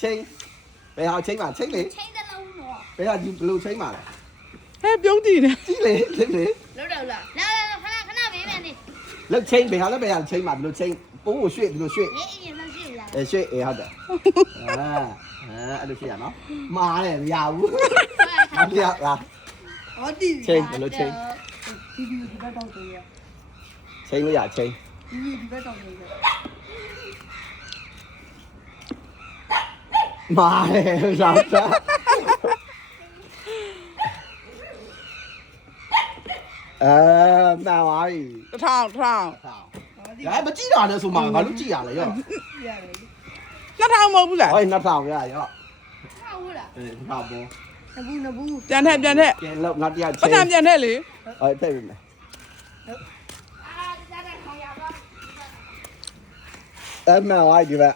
ချင်းဘယ်ဟာချင်းမှာချင်းလေ ချင်းတလုံးတော့ ဘယ်ဟာဒီဘလို့ချင်းမှာလဲ ဟဲ့ပြုံးကြည့်နေ ကြည့်လေကြည့်လေ လောက်တော့လားလာခဏဘေးမယ်နေ လောက်ချင်းဘယ်ဟာလဲဘယ်ဟာချင်းမှာဘလို့ချင်းပိုးကိုရွှေ့ဘလို့ရွှေ့ အေးအေးမရှိလား ရွှေ့ဟုတ်တယ်အဲ့လိုရှိရနော်မားတယ်မရဘူးမပြလား ဟောတီး ချင်းဘလို့ချင်း ဒီဘက်တော့သေးရ ချင်းလို့ရချင်း ဒီဘက်တော့သေးရ မားတယ်ရောက်တာမှန်ပါပြီ တစ်ထောင် ဒါမကြည့်တာနဲ့ဆိုမှဘာလို့ကြည့်ရလဲရော နှစ်ထောင်မဟုတ်ဘူးလား ဟေး2000ရရော ဟုတ်လား အေးဟာဘော နဘူးပြန်ထက် ပြန်လောက်ငါတရား ပတ်စံပြန်ထက်လေ ဟေးတဲ့ပြီမယ် အာဒါကခေါင်းရပါ အဲ့မှန်ပါဒီဘက်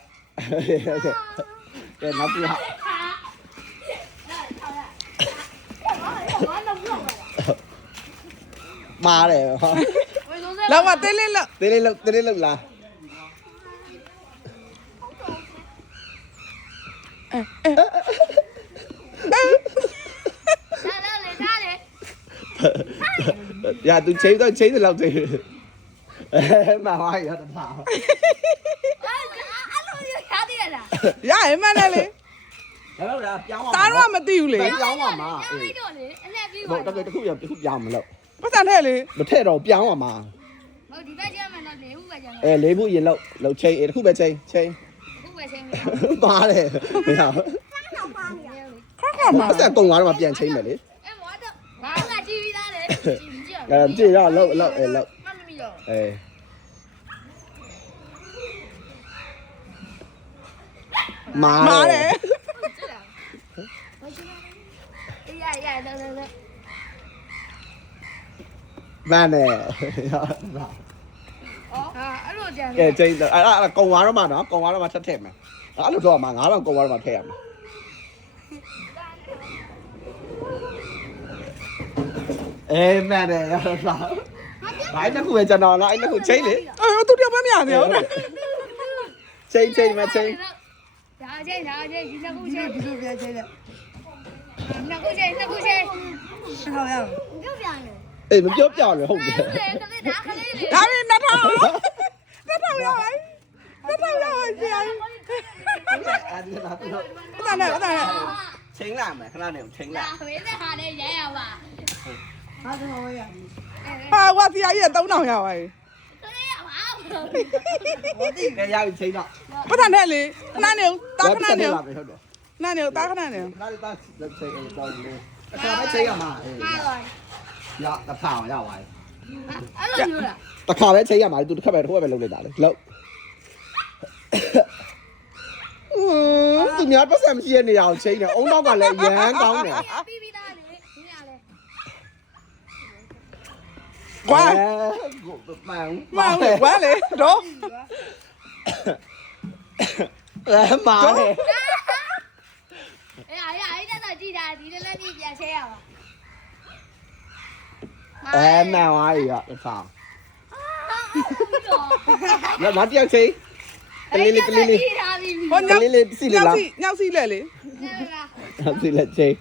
ကဲနောက်ပြဟာ မားတယ်ဟာ လောက်မသေးလေးလောက် တေးလေးလောက်လား လာလေလာလေ ရသူချိန်တော့ချိန်တယ်လောက်ချိန်မှန်ပါရတော့ပါ အဲ့လိုရသေးရလား ရရင်မှန်းတယ်လေ ဟုတ်လားပြောင်း သားတော့မသိဘူးလေ ပြောင်းပါမှာ အဲ့လိုက်တော့လေအလက်ပြီး ဟု ပါ တ်တကယ်တစ်ခုပြောင်းမလို့ ပတ်စံထက်လေ မထည့်တော့ပြောင်းပါမှာ ဟုတ်ဒီဘက်ကျမှတော့လေဟုတ်ပဲကျမှ လေးခုရင်လောက်ချိန်တစ်ခုပဲချိန် ဟုတ်ပဲချင်း ပါတယ်မရဘူး တော့ပါနေရ ခါမှာ အဆက်ကုံသွားတော့ပြန်ချိန်မယ်လေ အဲ့မောတော့ဘာကကြည့်ပြီးသားလေကြည့် ကြည့်ရလောက်လောက် မမီတော့ မားတယ် အေးရတော့တော့ မန်တယ် အော်အဲ့လိုကြံ ကဲချိန်အဲ့ကုံသွားတော့မှနော်ကုံသွားတော့မှထည့်မယ်အဲ့လိုတော့မှ9000ကုံသွားတော့မှထည့်ရမှာမန်တယ်ရတော့ဘာတစ်ခုပဲကျွန်တော်လားအဲ့တစ်ခုချိန်လေ သူတယောက်ပဲမရသေးဘူး ချိန်မချိန် ဒါချင်းဒီနှစ်ခုချင်း ဒီလိုပြန်ချင်းလက် နှစ်ခုချင်း ထောင်ရအောင် ပြုတ်ပြန်လေ အေးမပြောပြလေဟုတ်တယ် ကလေးဒါကလေးလေ ဒါပြီနှစ်ထောင်ရပါနှစ်ထောင်ရပါပြန် အဲ့ဒီလားပြော ပတ်စံနဲ့ချိန်လာမယ်ခဏနေချိန်လာ ဒါဝေးတဲ့ဟာလေးရရပါ ဟာဝါစီယာကြီး3000ရပါပြီ ကလေးရပါ ကဲရပြီချိန်တော့ ပတ်စံနဲ့လေခဏနေတာခဏနေ ဟုတ်တယ် ခဏနေတာခဏနေ ခဏလေးသားချိန်အဲ့တော့လေအခါပဲချိန်ရမှာအေး မှာပါ ရတစ်ထောင်ရပါပြီ အဲ့လိုမျိုးလား တစ်ခါပဲချိန်ရမှာသူတစ်ခါပဲထိုးပဲလုပ်လိုက်တာလေလောက်သူများပတ်စံမရှိတဲ့နေရာကိုချိန်တယ်အုံနောက်ကလည်းရမ်းကောင်းတယ် ပြီးပြီးသားလေဒီရလေ ကွာ မှန် မဝါလေတော့ မားတယ် အေးအဲ့တော့ကြည့်တာဒီလည်းကြည့်ပြန်ချဲရပါ မှန်ပါရတစ်ထောင် တော့ နောက်တစ်ယောက်ချိန်ကလေးလေး ကြည့်တာပြီ ဟောညောက် ကလေးလေးစီလေးလား ညောက်စီလက်လေ စီလေးချိန်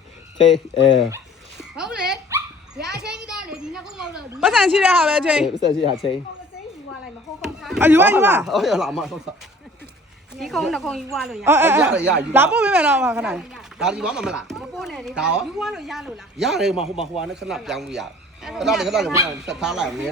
ဟုတ်လေဒီအချင်းကြီးသားလေဒီနှစ်ခုမဟုတ်တော့ဒီ ပတ်စံရှိတဲ့ဟာပဲချင်း ပတ်စံရှိတာချိန် အယူပါ ဟုတ်ရလားမဟုတ်တာ ဒီကုန်းနှစ်ကုန်းယူသွားလို့ရ လာပို့ပေးမယ်တော့ခဏ ဒါဒီဘာမှမလား မပို့နဲ့လေ ဒါရော ယူသွားလို့ရလို့လား ရတယ်မဟိုမှာနဲ့ခဏပြောင်းလို့ရတယ်ခဏလေးဆက်ထားလိုက်လဲ